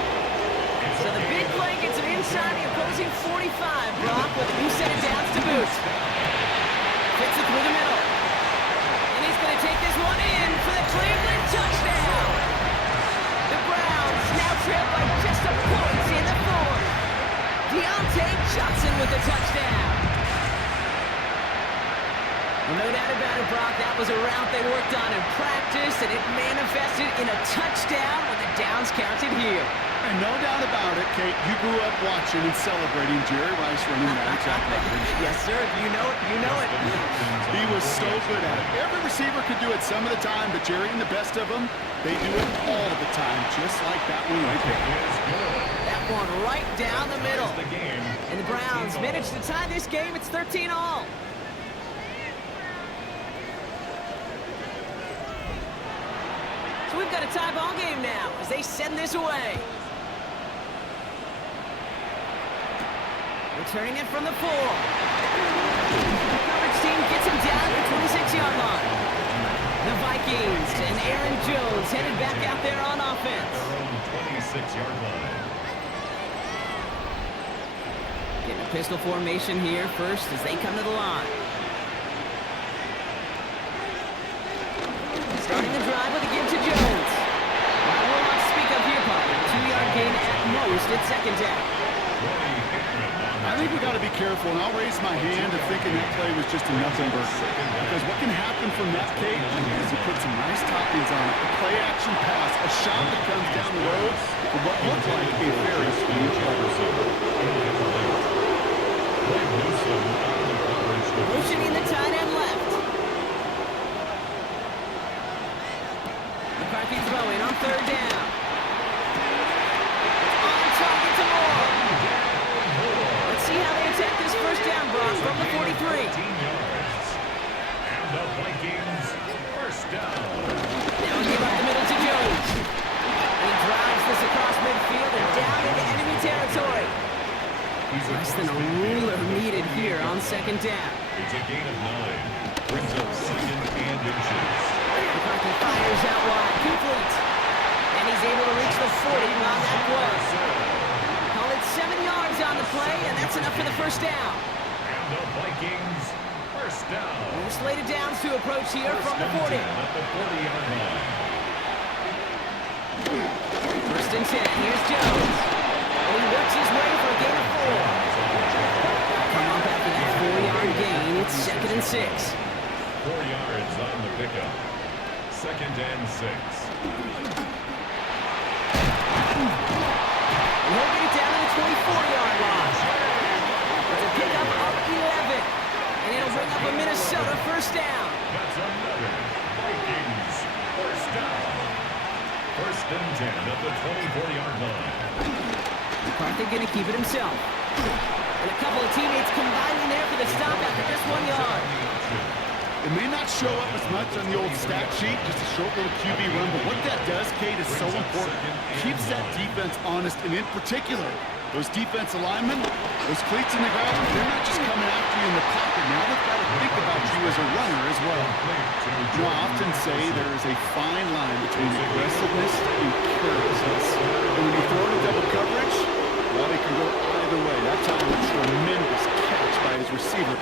So the big play gets him inside the opposing 45, Brock, with a new set of downs to boot. Fits it through the middle. And he's going to take this one in for the Cleveland touchdown. The Browns now trail by just a point in the fourth. Deontay Johnson with the touchdown. Well, no doubt about it, Brock, that was a route they worked on in practice, and it manifested in a touchdown when the downs counted here. And no doubt about it, Kate, you grew up watching and celebrating Jerry Rice running that exact coverage. Yes, sir. You know it. You know it. He was so good at it. Every receiver could do it some of the time, but Jerry and the best of them, they do it all of the time, just like that one right there. That one right down the middle. And the Browns managed to tie this game. It's 13-all. So we've got a tie ball game now as they send this away. Returning it from the 4. The coverage team gets him down at the 26-yard line. The Vikings and Aaron Jones headed back out there on offense. Their own 26-yard line. Getting a pistol formation here first as they come to the line. Starting the drive with a give to Jones. I will not speak of here, partner. 2-yard gain at most at second down. I think we got to be careful, and I'll raise my hand of thinking that play was just a nothing burger. Because what can happen from that, Kate, is he put some nice toppings on it. A play-action pass, a shot that comes down the road for what looked like a very speedy play receiver. Motioning the tight end left. McCarthy throwing on third down. On target to Moore. Let's see how they attack this first down, Brock, from the 43. 15 yards. And the Vikings first down. Now give up the middle to Jones. And he drives this across midfield and down into enemy territory. Less than a ruler needed here on second down. It's a gain of 9. Brings up second and inches. McCarthy fires out wide, complete. And he's able to reach the 40 on that play. Call it 7 yards on the play, and that's enough for the first down. And the Vikings first down. And the slated downs to approach here from the 40. At the 40-yard line. First and 10, here's Jones. And he works his way for a gain of 4. Come on back to that 4-yard gain. It's second and 6. 4 yards on the pickup. Second and 6. And he'll get it down to the 24-yard line. It's a pickup of 11. And it'll bring up a Minnesota first down. That's another Vikings first down. First and 10 at the 24-yard line. McCarthy going to keep it himself. And a couple of teammates combining there for the stop after just 1 yard. It may not show up as much on the old stat sheet, just a short little QB run, but what that does, Kate, is so important. Keeps that defense honest, and in particular, those defensive linemen, those cleats in the ground, they're not just coming after you in the pocket. Now they've got to think about you as a runner as well. You know, I often say there is a fine line between aggressiveness and carelessness. And when you throw in double coverage, well, it can go either way. That time, a tremendous catch by his receiver.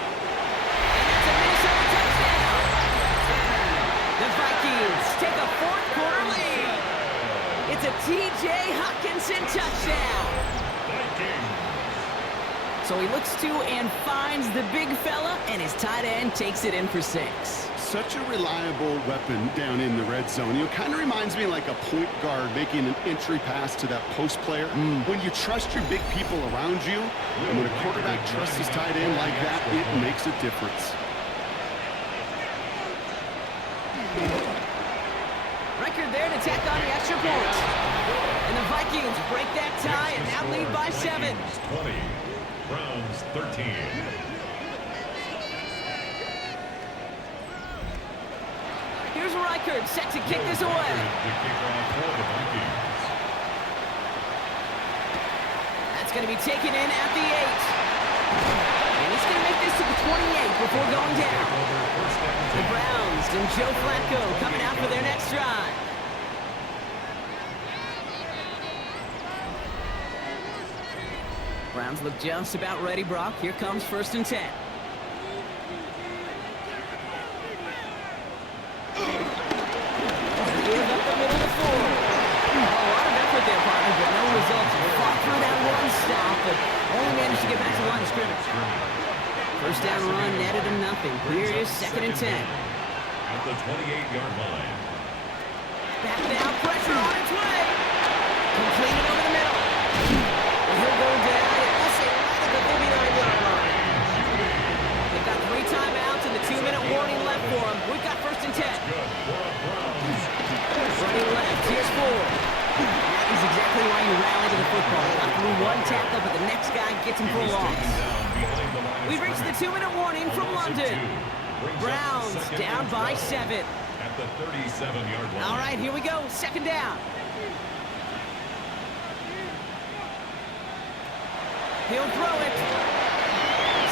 The Vikings take a fourth-quarter lead. It's a T.J. Hockenson touchdown. So he looks to and finds the big fella, and his tight end takes it in for 6. Such a reliable weapon down in the red zone. You know, kind of reminds me like a point guard making an entry pass to that post player. When you trust your big people around you, and when a quarterback trusts his tight end like that, it makes a difference. Record there to tack on the extra point. And the Vikings break that tie and now lead by 7. 20, Browns 13. Reichard set to kick this away. That's going to be taken in at the 8. And he's going to make this to the 28 before going down. The Browns and Joe Flacco coming out for their next drive. Browns look just about ready, Brock. Here comes 1st and 10. Give up the middle to 4. A lot of effort there, partner, but no results. Fought through that one stop, but only managed to get back to the line of scrimmage. 1st down run netted him nothing. Here is 2nd and 10. At the 28-yard line. Back now, pressure on its way. Completed over the middle. And he'll go down. We'll say right at the 39-yard line. They've got 3 timeouts and the 2-minute warning left for them. We've got 1st and 10. Running left, here's 4. That is exactly why you rally to the football. Got through one tackle, but the next guy gets him for a loss. We've reached the 2-minute warning from London. Browns down by 7. At the 37-yard line. All right, here we go. 2nd down. He'll throw it.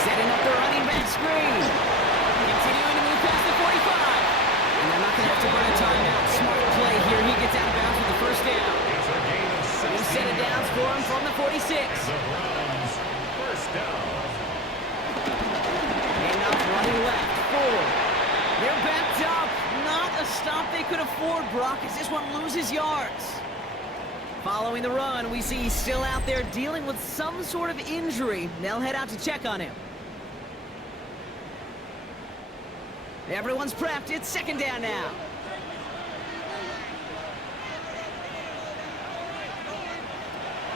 Setting up the running back screen. Continuing to move past the 45. And they're not going to have to burn a timeout. Smart play here. He gets out of bounds with the 1st down. New set of downs for him from the 46. The Browns, 1st down. Enough running left. 4. They're backed up. Not a stop they could afford, Brock, as this one loses yards. Following the run, we see he's still out there dealing with some sort of injury. They'll head out to check on him. Everyone's prepped. It's 2nd down now.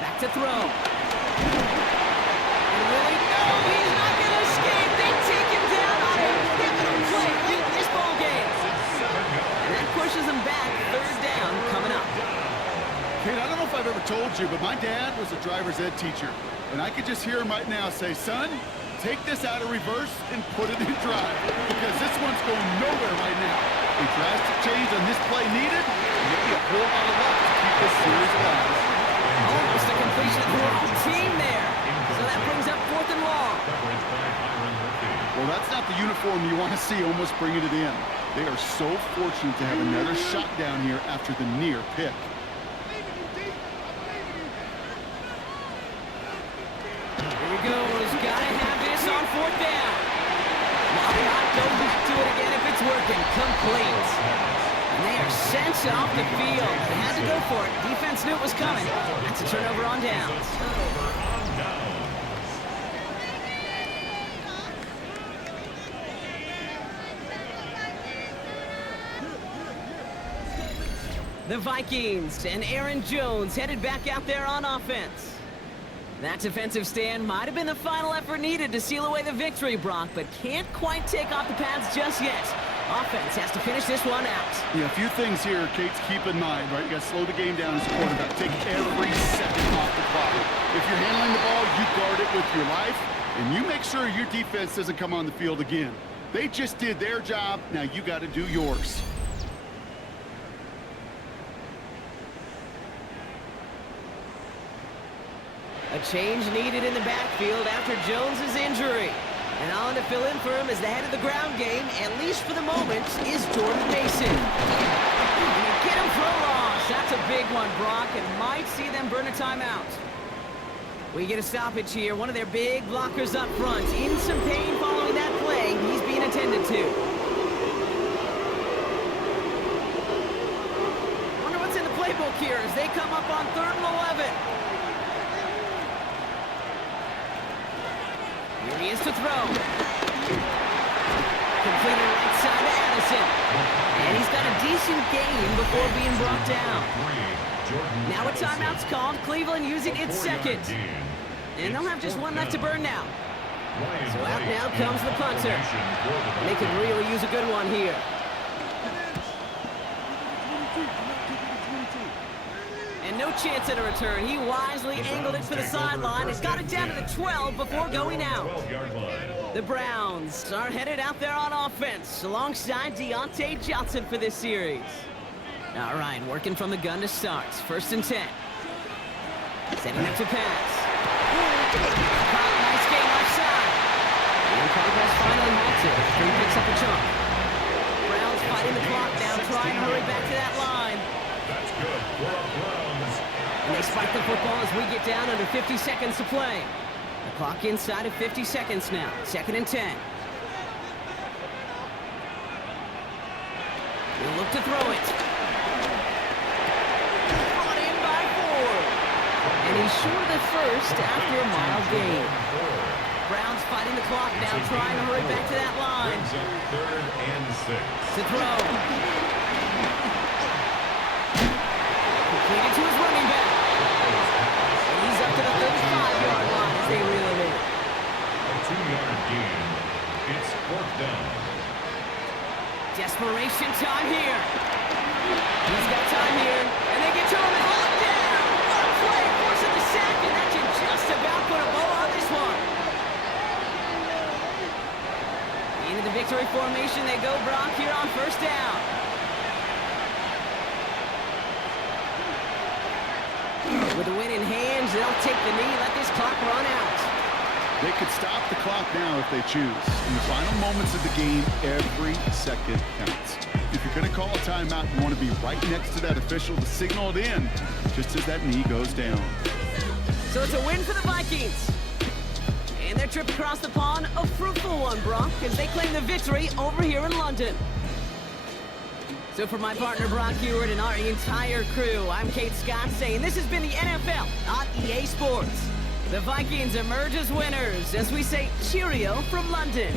Back to throw. And really, no, he's not going to escape. They take him down on a pivotal play late in this ball game. And that pushes him back. 3rd down coming up. Kate, I don't know if I've ever told you, but my dad was a driver's ed teacher. And I could just hear him right now say, son, take this out of reverse and put it in drive. Because this one's going nowhere right now. A drastic change on this play needed. Maybe a whole lot of luck to keep this series alive. Almost a completion of the wrong team there. So that brings up 4th and long. Well, that's not the uniform you want to see almost bringing it in. They are so fortunate to have another shot down here after the near pick. Here he goes. Gotta have this on 4th down. Why not go back to it again if it's working? Complete. And they are sent off the field. They had to go for it. Defense knew it was coming. That's a turnover on downs. The Vikings and Aaron Jones headed back out there on offense. That defensive stand might have been the final effort needed to seal away the victory, Brock, but can't quite take off the pads just yet. Offense has to finish this one out. Yeah, a few things here, Kate, keep in mind, right? You got to slow the game down as a quarterback. Take every second off the clock. If you're handling the ball, you guard it with your life, and you make sure your defense doesn't come on the field again. They just did their job. Now you got to do yours. A change needed in the backfield after Jones's injury. And on to fill in for him as the head of the ground game, at least for the moment, is Jordan Mason. And you get him for a loss. That's a big one, Brock, and might see them burn a timeout. We get a stoppage here. One of their big blockers up front. In some pain following that play. He's being attended to. Wonder what's in the playbook here as they come up on 3rd and 11. Here he is to throw. Completed right side to Addison. And he's got a decent gain before being brought down. Now a timeout's called. Cleveland using its 2nd. And they'll have just one left to burn now. So out now comes the punter. And they could really use a good one here. And no chance at a return. He wisely angled it for the sideline and got it down to the 12 before going out. 12-yard line. The Browns are headed out there on offense alongside Deontay Johnson for this series. All right, working from the gun to start. 1st and 10. Setting up to pass. Nice game left side. And progress finally halted after he picks up a chunk. Browns fighting the clock now, trying to hurry back to that line. That's good for the Browns. And they spike the football as we get down under 50 seconds to play. The clock inside of 50 seconds now. 2nd and 10. He'll look to throw it. Brought in by Ford. And he's short of the first after a mild gain. Browns fighting the clock now, trying to hurry back to that line. Brings up 3rd and 6. To throw. Completed to his running back. And he's up to the 35-yard line as they reel him in. A 2-yard gain. It's 4th down. Desperation time here. He's got time here. And they get to him and hold him down. What a play, forcing the sack, and that should just about put a bow on this one. Into the victory formation they go, Brock, here on 1st down. With the win in hands, they'll take the knee, let this clock run out. They could stop the clock now if they choose. In the final moments of the game, every second counts. If you're going to call a timeout, you want to be right next to that official to signal it in just as that knee goes down. So it's a win for the Vikings. And their trip across the pond, a fruitful one, Brock, as they claim the victory over here in London. So for my partner, Brock Heward, and our entire crew, I'm Kate Scott saying this has been the NFL on EA Sports. The Vikings emerge as winners as we say cheerio from London.